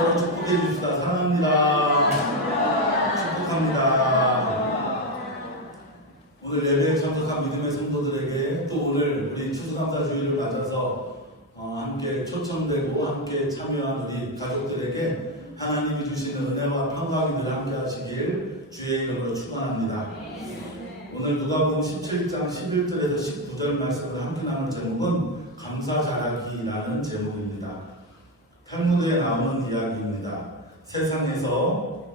서로 축복해 주시다. 사랑합니다. 축복합니다. 오늘 예배에 참석한 믿음의 성도들에게 또 오늘 우리 추수감사 주일을 맞아서 함께 초청되고 함께 참여한 우리 가족들에게 하나님이 주시는 은혜와 평강이 늘 함께 하시길 주의 이름으로 축원합니다. 오늘 누가복음 17장 11절에서 19절 말씀을 함께 나눈 제목은 감사 잘하기라는 제목입니다. 탈무드에 나오는 이야기입니다. 세상에서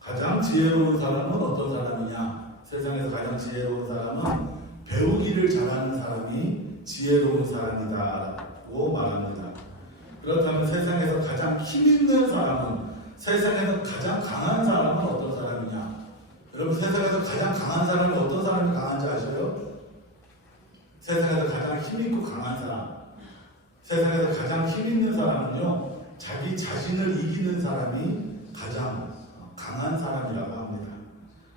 가장 지혜로운 사람은 어떤 사람이냐? 세상에서 가장 지혜로운 사람은 배우기를 잘하는 사람이 지혜로운 사람이다라고 말합니다. 그렇다면 세상에서 가장 힘있는 사람은, 세상에서 가장 강한 사람은 어떤 사람이냐? 여러분, 세상에서 가장 강한 사람은 어떤 사람이 강한지 아셔요? 세상에서 가장 힘있고 강한 사람, 세상에서 가장 힘있는 사람은요, 자기 자신을 이기는 사람이 가장 강한 사람이라고 합니다.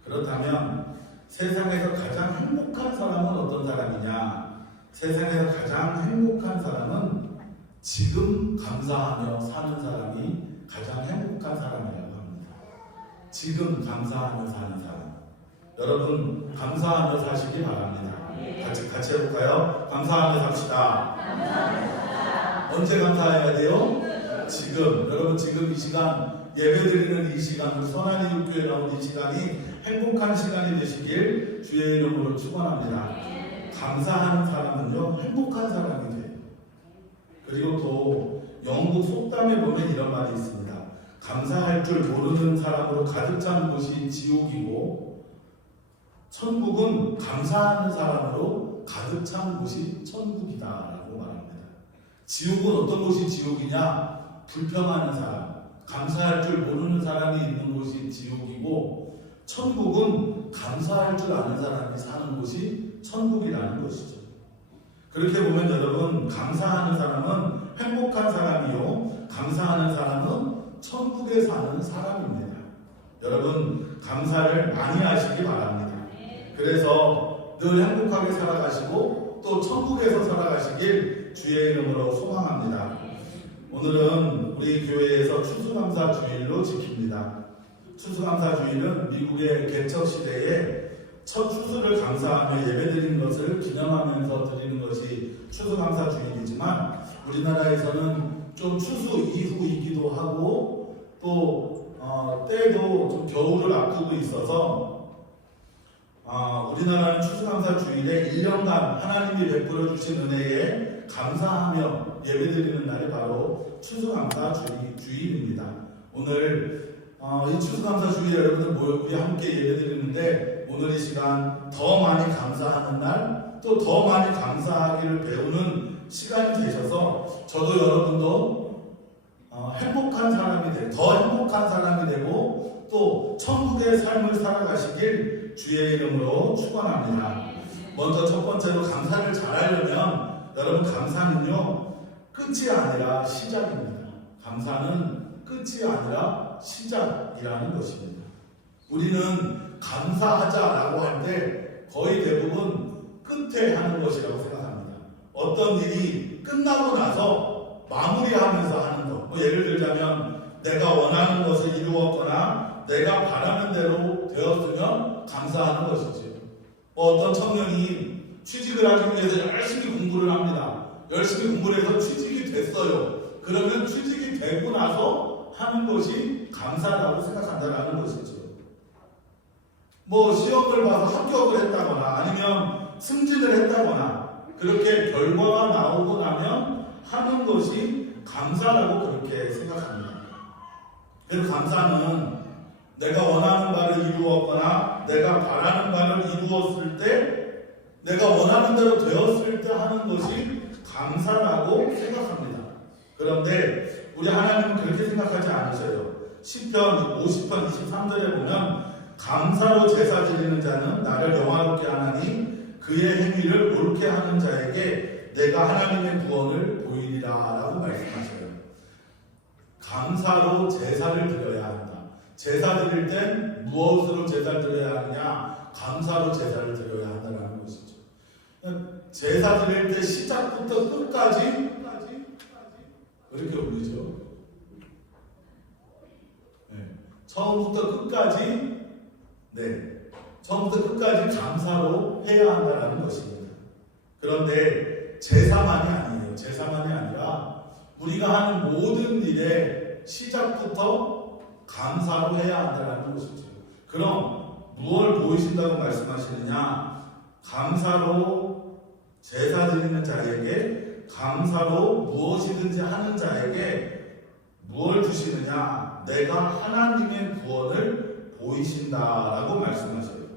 그렇다면 세상에서 가장 행복한 사람은 어떤 사람이냐? 세상에서 가장 행복한 사람은 지금 감사하며 사는 사람이 가장 행복한 사람이라고 합니다. 지금 감사하며 사는 사람. 여러분, 감사하며 사시기 바랍니다. 같이 해볼까요? 감사하며 삽시다. 언제 감사해야 돼요? 지금. 여러분, 지금 이 시간, 예배드리는 이 시간, 선한 이웃교회 나온 이 시간이 행복한 시간이 되시길 주의 이름으로 축원합니다. 감사하는 사람은요, 행복한 사람이 돼요. 그리고 또 영국 속담에 보면 이런 말이 있습니다. 감사할 줄 모르는 사람으로 가득 찬 곳이 지옥이고, 천국은 감사하는 사람으로 가득 찬 곳이 천국이다라고 말합니다. 지옥은 어떤 곳이 지옥이냐? 불평하는 사람, 감사할 줄 모르는 사람이 있는 곳이 지옥이고, 천국은 감사할 줄 아는 사람이 사는 곳이 천국이라는 것이죠. 그렇게 보면 여러분, 감사하는 사람은 행복한 사람이요, 감사하는 사람은 천국에 사는 사람입니다. 여러분, 감사를 많이 하시기 바랍니다. 그래서 늘 행복하게 살아가시고 또 천국에서 살아가시길 주의 이름으로 소망합니다. 오늘은 우리 교회에서 추수감사 주일로 지킵니다. 추수감사 주일은 미국의 개척 시대에 첫 추수를 감사하며 예배드리는 것을 기념하면서 드리는 것이 추수감사 주일이지만, 우리나라에서는 좀 추수 이후이기도 하고 또 때도 좀 겨울을 앞두고 있어서 우리나라는 추수감사 주일에 1년간 하나님이 베풀어 주신 은혜에 감사하며 예배드리는 날이 바로 추수감사 주일입니다. 오늘 이 추수감사 주일에 여러분들 우리 함께 예배드리는데, 오늘 이 시간 더 많이 감사하는 날, 또 더 많이 감사하기를 배우는 시간이 되셔서 저도 여러분도 행복한 사람이 되고, 더 행복한 사람이 되고 또 천국의 삶을 살아가시길 주의 이름으로 축원합니다. 먼저 첫 번째로 감사를 잘하려면, 여러분, 감사는요 끝이 아니라 시작입니다. 감사는 끝이 아니라 시작이라는 것입니다. 우리는 감사하자라고 할 때 거의 대부분 끝에 하는 것이라고 생각합니다. 어떤 일이 끝나고 나서 마무리하면서 하는 것. 예를 들자면 내가 원하는 것을 이루었거나 내가 바라는 대로 되었으면 감사하는 것이죠. 어떤 청년이 취직을 하기 위해서 열심히 공부를 합니다. 열심히 공부를 해서 취직이 됐어요. 그러면 취직이 되고 나서 하는 것이 감사라고 생각한다는 것이죠. 시험을 봐서 합격을 했다거나 아니면 승진을 했다거나 그렇게 결과가 나오고 나면 하는 것이 감사라고 그렇게 생각합니다. 그래서 감사는 내가 원하는 바를 이루었거나 내가 바라는 바를 이루었을 때, 내가 원하는 대로 되었을 때 하는 것이 감사라고 생각합니다. 그런데 우리 하나님은 그렇게 생각하지 않으셔요. 시편 50편 23절에 보면 감사로 제사 드리는 자는 나를 영화롭게 하나니 그의 행위를 옳게 하는 자에게 내가 하나님의 구원을 보이리라 라고 말씀하셔요. 감사로 제사를 드려야 한다. 제사 드릴 땐 무엇으로 제사를 드려야 하느냐? 감사로 제사를 드려야 한다는 것이죠. 제사 드릴 때 시작부터 끝까지 그렇게 올리죠. 처음부터 끝까지 감사로 해야 한다는 것입니다. 그런데 제사만이 아니에요. 제사만이 아니라 우리가 하는 모든 일의 시작부터 감사로 해야 한다는 것이죠. 그럼 무엇을 보이신다고 말씀하시느냐? 감사로 제사 드리는 자에게, 감사로 무엇이든지 하는 자에게 무엇을 주시느냐? 내가 하나님의 구원을 보이신다라고 말씀하셔요.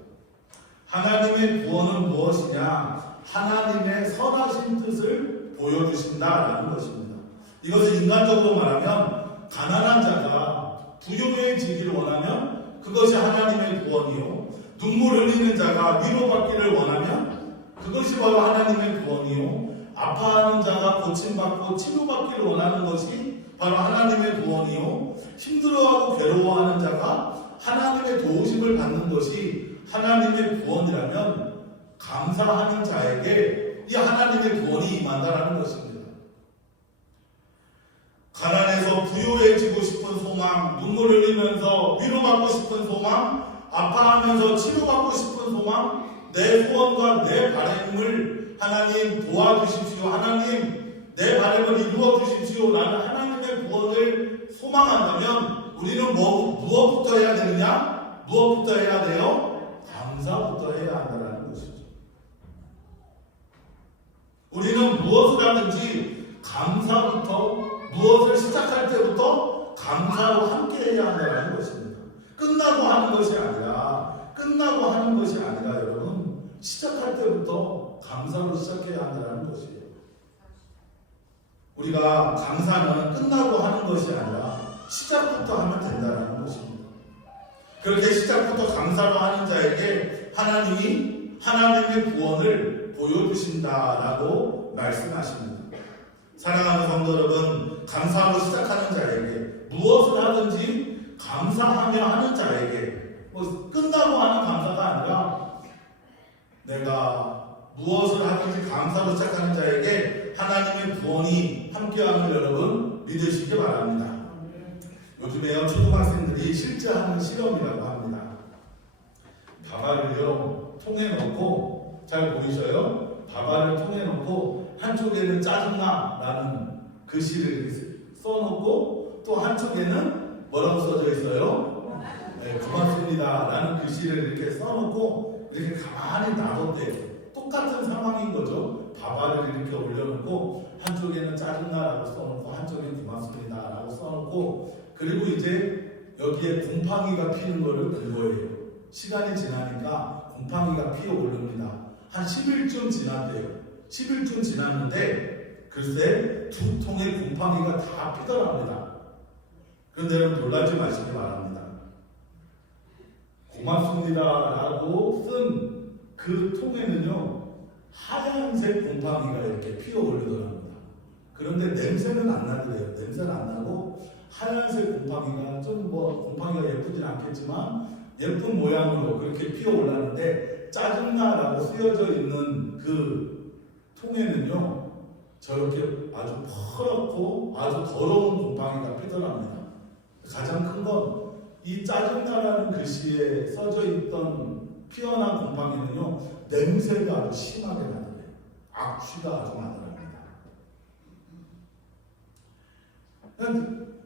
하나님의 구원은 무엇이냐? 하나님의 선하신 뜻을 보여주신다라는 것입니다. 이것을 인간적으로 말하면 가난한 자가 부유해지기를 원하면 그것이 하나님의 구원이요, 눈물 흘리는 자가 위로받기를 원하면 그것이 바로 하나님의 구원이요, 아파하는 자가 고침받고 치료받기를 원하는 것이 바로 하나님의 구원이요, 힘들어하고 괴로워하는 자가 하나님의 도우심을 받는 것이 하나님의 구원이라면 감사하는 자에게 이 하나님의 구원이 임한다라는 것입니다. 가난해서 부유해지고 싶은 소망, 눈물 흘리면서 위로받고 싶은 소망, 아파하면서 치료받고 싶은 소망, 내 소원과 내 바람을 하나님 도와주십시오. 하나님 내 바람을 이루어 주십시오. 라는 하나님의 구원을 소망한다면 우리는 무엇부터 해야 되느냐? 무엇부터 해야 돼요? 감사부터 해야 한다는 것이죠. 우리는 무엇을 하든지 감사부터, 무엇을 시작할 때부터 감사로 함께 해야 한다는 것입니다. 끝나고 하는 것이 아니라 여러분, 시작할 때부터 감사로 시작해야 한다는 것이에요. 우리가 감사는 끝나고 하는 것이 아니라 시작부터 하면 된다는 것입니다. 그렇게 시작부터 감사로 하는 자에게 하나님이 하나님의 구원을 보여주신다라고 말씀하십니다. 사랑하는 성도 여러분, 감사로 시작하는 자에게, 무엇을 하든지 감사하며 하는 자에게, 끝나고 하는 감사가 아니라 내가 무엇을 하든지 감사로 시작하는 자에게 하나님의 구원이 함께하는 여러분 믿으시기 바랍니다. 요즘에요, 초등학생들이 실제 하는 실험이라고 합니다. 밥알을요 통에 넣고, 잘 보이셔요? 밥알을 통에 넣고 한쪽에는 짜증나라는 글씨를 써놓고 또 한쪽에는 뭐라고 써져 있어요? 네, 고맙습니다 라는 글씨를 이렇게 써놓고 이렇게 가만히 놔뒀대요. 똑같은 상황인 거죠. 밥알을 이렇게 올려놓고 한쪽에는 짜증나라고 써놓고 한쪽에는 고맙습니다 라고 써놓고, 그리고 이제 여기에 곰팡이가 피는 거를 본 거예요. 시간이 지나니까 곰팡이가 피어 오릅니다. 한 10일쯤 지났대요. 10일쯤 지났는데 글쎄 두 통의 곰팡이가 다 피더랍니다. 그런데 여러분 놀라지 마시기 바랍니다. 고맙습니다 라고 쓴 그 통에는요 하얀색 곰팡이가 이렇게 피어 오르더랍니다. 그런데 냄새는 안 나더래요. 냄새는 안 나고 하얀색 곰팡이가 좀 곰팡이가 예쁘진 않겠지만 예쁜 모양으로 그렇게 피어 올랐는데, 짜증나라고 쓰여져 있는 그 통에는요 저렇게 아주 퍼렇고 아주 더러운 곰팡이가 피더랍니다. 가장 큰 건 이 짜증나라는 글씨에 써져 있던 피어난 곰팡이는요 냄새가 아주 심하게 나더래요. 악취가 아주 나더랍니다.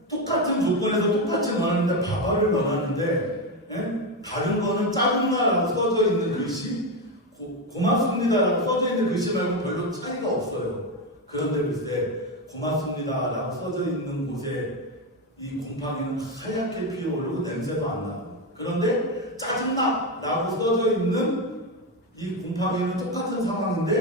똑같은 조건에서 똑같이 넣었는데, 밥알을 넣었는데 다른 거는 짜증나라고 써져 있는 글씨, 고맙습니다라고 써져 있는 글씨 말고 별로 차이가 없어요. 그런데 글쎄 고맙습니다라고 써져 있는 곳에 이 곰팡이는 하얗게 피어오르고 냄새도 안 나고, 그런데 짜증나라고 써져 있는 이 곰팡이는 똑같은 상황인데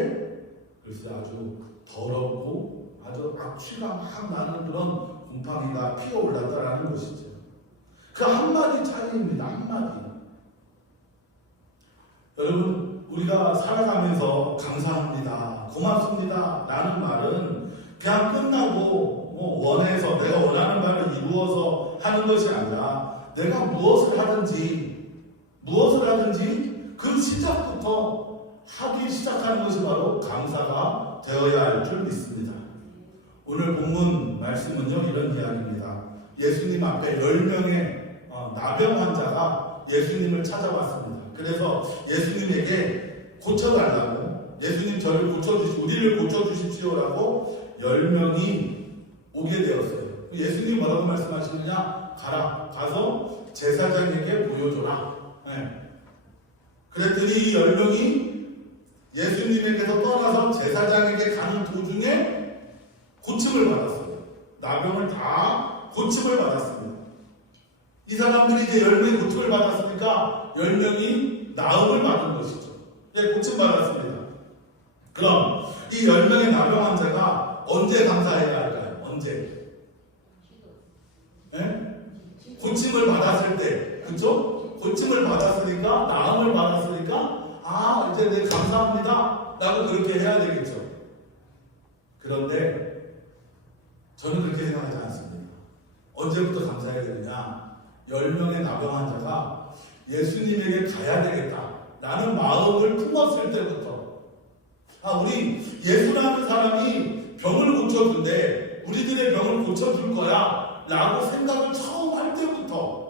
글쎄 아주 더럽고 아주 악취가 막 나는 그런 곰팡이가 피어올랐다라는 것이죠. 그 한마디 차이입니다. 한마디. 여러분, 우리가 살아가면서 감사합니다, 고맙습니다 라는 말은 그냥 끝나고 원해서 내가 원하는 바를 이루어서 하는 것이 아니라 내가 무엇을 하든지 그 시작부터 하기 시작하는 것이 바로 감사가 되어야 할 줄 믿습니다. 오늘 본문 말씀은요 이런 이야기입니다. 예수님 앞에 10명의 나병 환자가 예수님을 찾아왔습니다. 그래서 예수님에게 고쳐달라고, 예수님 저를 고쳐주십시오, 우리를 고쳐주십시오라고 10명이 오게 되었어요. 예수님 뭐라고 말씀하시느냐? 가서 제사장에게 보여줘라. 네. 그랬더니 이 10명이 예수님에게서 떠나서 제사장에게 가는 도중에 고침을 받았어요. 나병을 다 고침을 받았습니다. 이 사람들이 이제 10명이 고침을 받았으니까 10명이 나음을 받은 것이죠. 예, 고침 받았습니다. 그럼 이 10명의 나병 환자가 언제 감사해야 할까요? 언제? 예? 고침을 받았을 때, 그쵸? 고침을 받았으니까, 나음을 받았으니까, 이제 내 감사합니다 라고 그렇게 해야 되겠죠. 그런데 저는 그렇게 생각하지 않습니다. 언제부터 감사해야 되느냐? 10명의 나병 환자가 예수님에게 가야 되겠다 라는 마음을 품었을 때부터, 우리 예수라는 사람이 병을 고쳐준대, 우리들의 병을 고쳐줄 거야 라고 생각을 처음 할 때부터,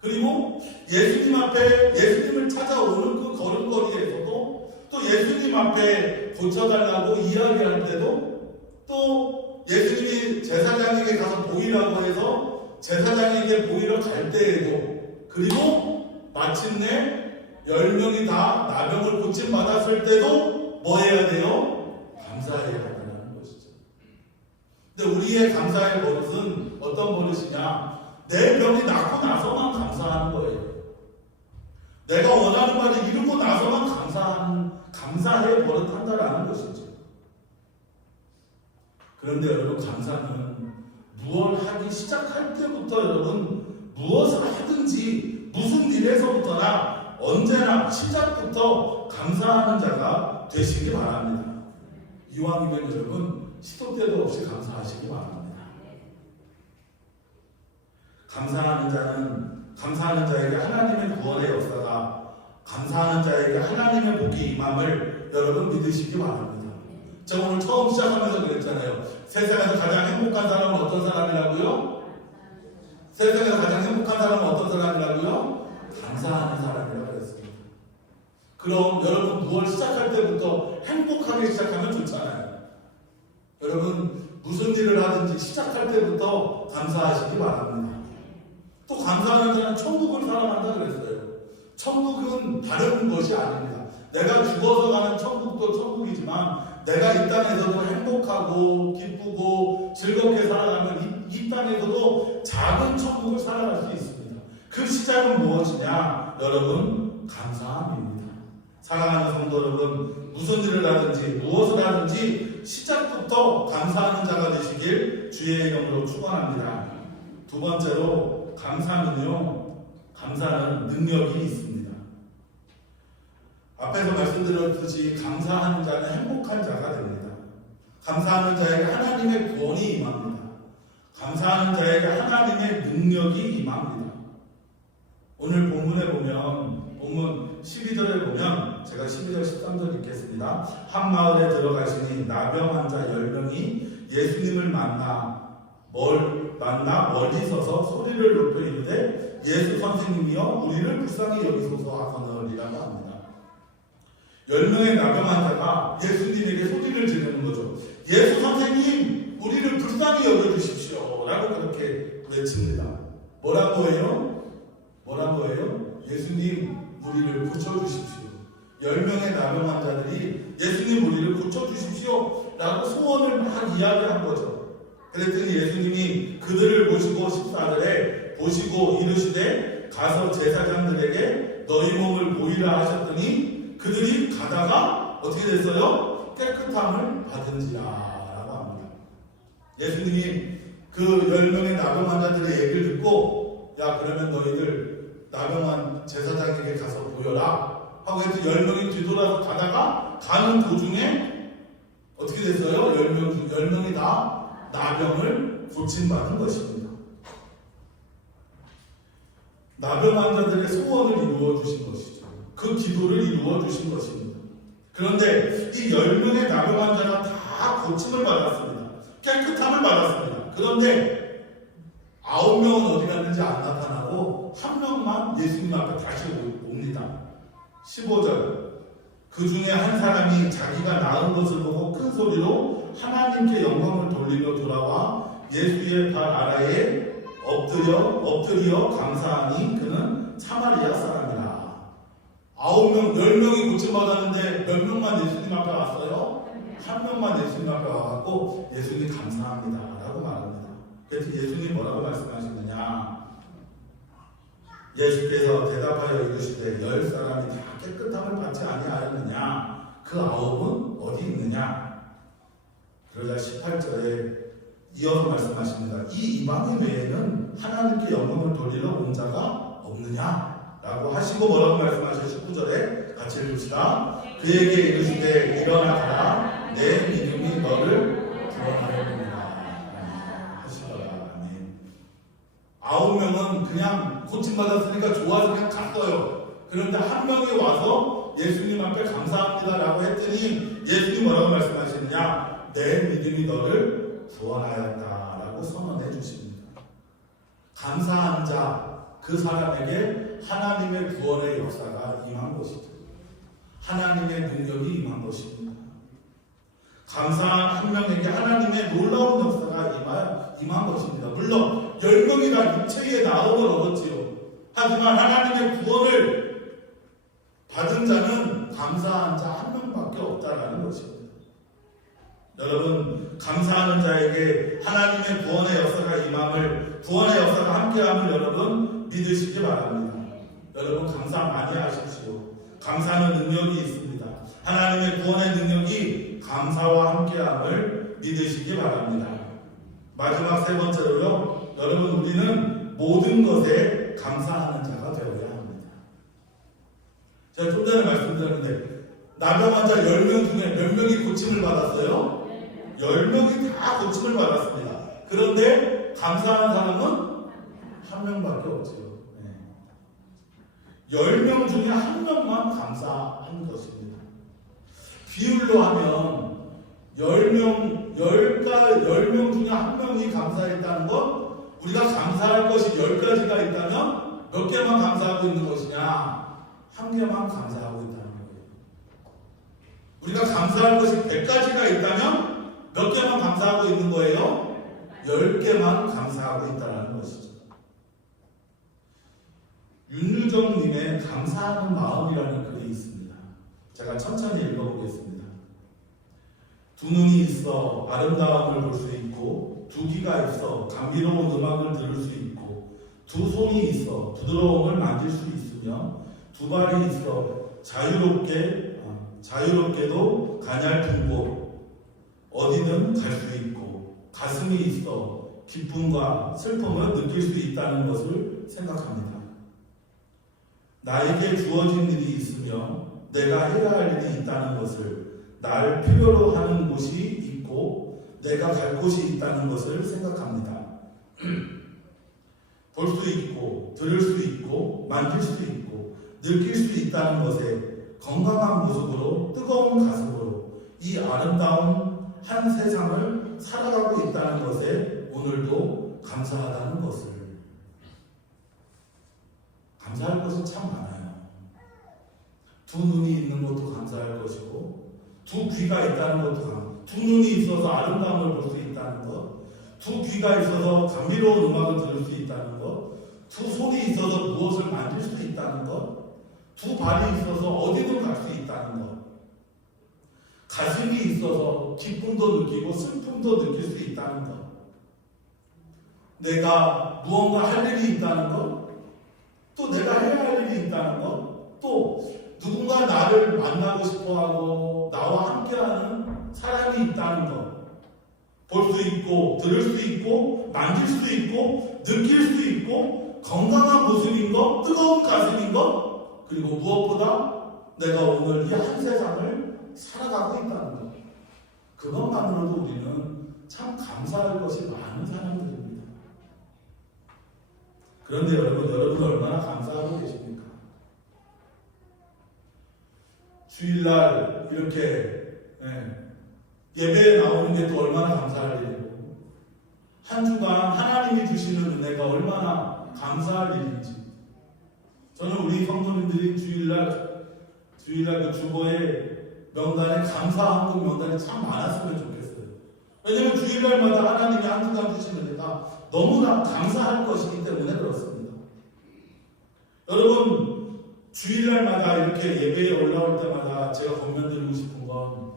그리고 예수님 앞에, 예수님을 찾아오는 그 걸음걸이에서도, 또 예수님 앞에 고쳐달라고 이야기할 때도, 또 예수님이 제사장에게 가서 보이라고 해서 제사장에게 보이러 갈 때에도, 그리고 마침내 10명이 다 나병을 고침받았을 때도 뭐 해야 돼요? 감사해야 한다는 것이죠. 근데 우리의 감사의 버릇은 어떤 버릇이냐? 내 병이 낫고 나서만 감사하는 거예요. 내가 원하는 바를 이루고 나서만 감사해 버릇한다라는 것이죠. 그런데 여러분, 감사는 무엇을 하기 시작할 때부터, 여러분, 무엇을 하든지 무슨 일에서부터나 언제나 시작부터 감사하는 자가 되시기 바랍니다. 이왕이면 여러분, 시도 때도 없이 감사하시기 바랍니다. 감사하는 자에게 하나님의 구원의 역사가, 감사하는 자에게 하나님의 복이 임함을 여러분 믿으시기 바랍니다. 제가 오늘 처음 시작하면서 그랬잖아요. 세상에서 가장 행복한 사람은 어떤 사람이라고요? 세상에서 가장 행복한 사람은 어떤 사람이라고요? 감사하는 사람이라고 했습니다. 그럼 여러분, 무엇을 시작할 때부터 행복하게 시작하면 좋잖아요. 여러분, 무슨 일을 하든지 시작할 때부터 감사하시기 바랍니다. 또 감사하는 자는 천국을 사랑한다 그랬어요. 천국은 다른 것이 아닙니다. 내가 죽어서 가는 천국도 천국이지만, 내가 이 땅에서도 행복하고 기쁘고 즐겁게 살아가면 이 땅에서도 작은 천국을 살아갈 수 있습니다. 그 시작은 무엇이냐? 여러분, 감사함입니다. 사랑하는 성도 여러분, 무슨 일을 하든지 무엇을 하든지 시작부터 감사하는 자가 되시길 주의 이름으로 축원합니다. 두 번째로, 감사는 능력이 있습니다. 앞에서 말씀드렸듯이 감사하는 자는 행복한 자가 됩니다. 감사하는 자에게 하나님의 구원이 임합니다. 감사하는 자에게 하나님의 능력이 임합니다. 오늘 본문에 보면, 본문 12절에 보면, 제가 12절 13절 읽겠습니다. 한 마을에 들어가시니 나병 환자 10명이 예수님을 만나 멀리 서서 소리를 높여 이르되, 예수 선생님이여 우리를 불쌍히 여기소서 하거니라고 합니다. 10명의 나병 환자가 예수님에게 소리를 지르는 거죠. 예수 선생님, 우리를 불쌍히 여겨주십시오 라고 그렇게 외칩니다. 뭐라고 해요? 예수님, 우리를 고쳐주십시오. 10명의 나병 환자들이 예수님, 우리를 고쳐주십시오 라고 소원을 막 이야기한 거죠. 그랬더니 예수님이 그들을 보시고 14절에 보시고 이르시되, 가서 제사장들에게 너희 몸을 보이라 하셨더니 그들이 가다가 어떻게 됐어요? 깨끗함을 받은지라 라고 합니다. 예수님이 그 10명의 나병 환자들의 얘기를 듣고, 야, 그러면 너희들 나병환 제사장에게 가서 보여라 하고 해서 10명이 뒤돌아서 가다가 가는 도중에 어떻게 됐어요? 10명이 다 나병을 고침받은 것입니다. 나병 환자들의 소원을 이루어 주신 것이죠. 그 기도를 이루어 주신 것입니다. 그런데 이 10명의 나병 환자가 다 고침을 받았습니다. 깨끗함을 받았습니다. 그런데 9명은 어디 갔는지 안 나타나고 한 명만 예수님 앞에 다시 옵니다. 15절. 그 중에 한 사람이 자기가 낳은 것을 보고 큰 소리로 하나님께 영광을 돌리며 돌아와 예수의 발 아래에 엎드려 감사하니 그는 사마리아 사람이라. 9명, 10명이 고침받았는데 몇 명만 예수님 앞에 왔어요? 한 명만 예수님 앞에 와갖고 예수님 감사합니다 라고 말합니다. 그래서 예수님 뭐라고 말씀하시느냐? 예수께서 대답하여 이르시되 10사람이 다 깨끗함을 받지 아니하였느냐? 그 9은 어디 있느냐? 그러자 18절에 이어서 말씀하십니다. 이 이방인 외에는 하나님께 영광을 돌리러 온 자가 없느냐? 라고 하시고 뭐라고 말씀하셔요? 19절에 같이 읽읍시다. 그에게 이르시되 일어나 가라. 내 믿음이 너를 구원하였느니라 하시더라. 아멘. 9명은 그냥 고침받았으니까 좋아서 그냥 갔어요. 그런데 한 명이 와서 예수님 앞에 감사합니다라고 했더니 예수님 뭐라고 말씀하시느냐? 내 믿음이 너를 구원하였다라고 선언해 주십니다. 감사한 자, 그 사람에게 하나님의 구원의 역사가 임한 것이죠. 하나님의 능력이 임한 것입니다. 감사한 한 명에게 하나님의 놀라운 역사가 임한 것입니다. 물론 10명이 다 육체의 나음을 얻었지요. 하지만 하나님의 구원을 받은 자는 감사한 자 한 명밖에 없다라는 것입니다. 여러분, 감사하는 자에게 하나님의 구원의 역사가 임함을, 구원의 역사가 함께함을 여러분 믿으시기 바랍니다. 여러분 감사 많이 하십시오. 감사하는 능력이 있습니다. 하나님의 구원의 능력이 감사와 함께함을 믿으시기 바랍니다. 마지막 세 번째로요, 여러분 우리는 모든 것에 감사하는 자가 되어야 합니다. 제가 좀 전에 말씀드렸는데 나병 환자 10명 중에 몇 명이 고침을 받았어요? 10명이 다 고침을 받았습니다. 그런데 감사한 사람은 한 명밖에 없지요. 10명 중에 한 명만 감사한 것입니다. 비율로 하면 10명 중에 한 명이 감사했다는 것, 우리가 감사할 것이 10가지가 있다면 몇 개만 감사하고 있는 것이냐? 한 개만 감사하고 있다는 거예요. 우리가 감사할 것이 100가지가 있다면 몇 개만 감사하고 있는 거예요? 10개만 감사하고 있다는 것이죠. 윤유정님의 감사하는 마음이라는 글이 있습니다. 제가 천천히 읽어보겠습니다. 두 눈이 있어 아름다움을 볼 수 있고, 두 귀가 있어 감미로운 음악을 들을 수 있고, 두 손이 있어 부드러움을 만질 수 있으며, 두 발이 있어 자유롭게도 가냘픈 곳 어디든 갈 수 있고, 가슴이 있어 기쁨과 슬픔을 느낄 수 있다는 것을 생각합니다. 나에게 주어진 일이 있으며 내가 해야 할 일이 있다는 것을, 날 필요로 하는 곳이 있고 내가 갈 곳이 있다는 것을 생각합니다. 볼 수 있고 들을 수 있고 만질 수 있고 느낄 수 있다는 것에 건강한 모습으로 뜨거운 가슴으로 이 아름다운 한 세상을 살아가고 있다는 것에 오늘도 감사하다는 것을. 감사할 것이 참 많아요. 두 눈이 있는 것도 감사할 것이고, 두 귀가 있다는 것도 두 눈이 있어서 아름다움을 볼 수 있다는 것, 두 귀가 있어서 감미로운 음악을 들을 수 있다는 것, 두 손이 있어서 무엇을 만질 수 있다는 것, 두 발이 있어서 어디든 갈 수 있다는 것, 가슴이 있어서 기쁨도 느끼고 슬픔도 느낄 수 있다는 것, 내가 무언가 할 일이 있다는 것, 또 내가 해야 할 일이 있다는 것, 또 누군가 나를 만나고 싶어하고 나와 함께하는 사람이 있다는 것, 볼 수 있고 들을 수 있고 만질 수 있고 느낄 수 있고 건강한 모습인 것, 뜨거운 가슴인 것, 그리고 무엇보다 내가 오늘 이 한 세상을 살아가고 있다는 것, 그것만으로도 우리는 참 감사할 것이 많은 사람들입니다. 그런데 여러분 얼마나 감사하고 계십니까? 주일날 이렇게 예배에 나오는 게 또 얼마나 감사할 일이고, 한 주간 하나님이 주시는 은혜가 얼마나 감사할 일인지, 저는 우리 성도님들이 주일날 그 주보의 명단에 감사 한국 명단이 참 많았으면 좋겠어요. 왜냐하면 주일날마다 하나님이 한 주간 주시는 은혜가 너무나 감사할 것이기 때문에 그렇습니다. 여러분, 주일날마다 이렇게 예배에 올라올 때마다 제가 권면드리고 싶은 건,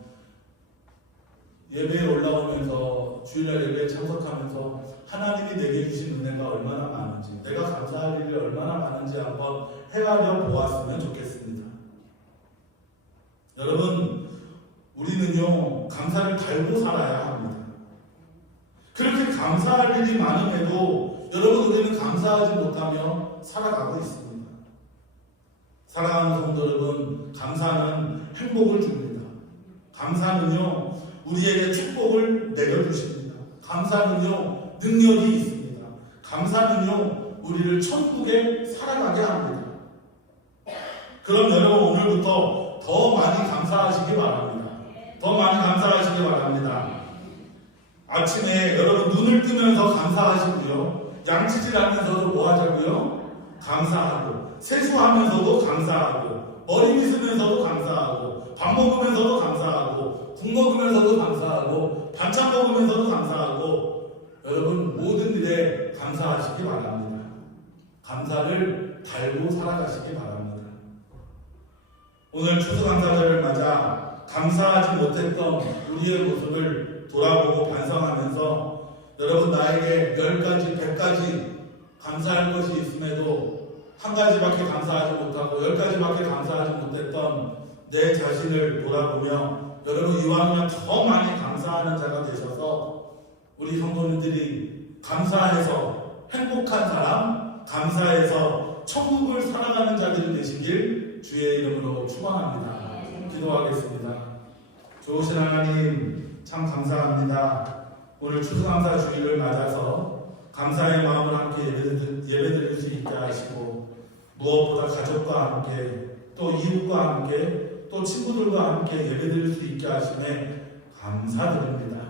예배에 올라오면서 주일날 예배에 참석하면서 하나님이 내게 주신 은혜가 얼마나 많은지, 내가 감사할 일이 얼마나 많은지 한번 헤아려 보았으면 좋겠습니다. 여러분, 우리는요 감사를 달고 살아야 합니다. 그렇게 감사할 일이 많음에도 여러분, 우리는 감사하지 못하며 살아가고 있습니다. 사랑하는 성도 여러분, 감사는 행복을 줍니다. 감사는요 우리에게 축복을 내려주십니다. 감사는요 능력이 있습니다. 감사는요 우리를 천국에 살아가게 합니다. 그럼 여러분, 오늘부터 더 많이 감사하시기 바랍니다. 더 많이 감사하시기 바랍니다. 아침에 여러분 눈을 뜨면서 감사하시고요, 양치질 하면서도 뭐 하자고요? 감사하고, 세수하면서도 감사하고, 머리 미으면서도 감사하고, 밥 먹으면서도 감사하고, 국 먹으면서도 감사하고, 반찬 먹으면서도 감사하고, 여러분 모든 일에 감사하시기 바랍니다. 감사를 달고 살아가시기 바랍니다. 오늘 추수감사절을 맞아 감사하지 못했던 우리의 모습을 돌아보고 반성하면서, 여러분 나에게 10가지, 100가지 감사할 것이 있음에도 한 가지밖에 감사하지 못하고 10가지밖에 감사하지 못했던 내 자신을 돌아보며, 여러분 이왕이면 더 많이 감사하는 자가 되셔서 우리 성도님들이 감사해서 행복한 사람, 감사해서 천국을 살아가는 자들이 되시길 주의 이름으로 축원합니다. 기도하겠습니다. 좋으신 하나님, 참 감사합니다. 오늘 추수감사 주일을 맞아서 감사의 마음을 함께 예배드릴 수 있게 하시고, 무엇보다 가족과 함께, 또 이웃과 함께, 또 친구들과 함께 예배드릴 수 있게 하심에 감사드립니다.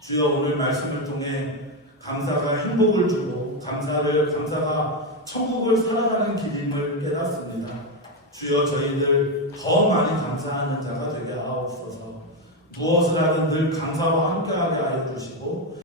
주여, 오늘 말씀을 통해 감사가 행복을 주고 감사가 천국을 살아가는 길임을 깨닫습니다. 주여, 저희들 더 많이 감사하는 자가 되게 하옵소서. 무엇을 하든 늘 감사와 함께하게 하여 주시고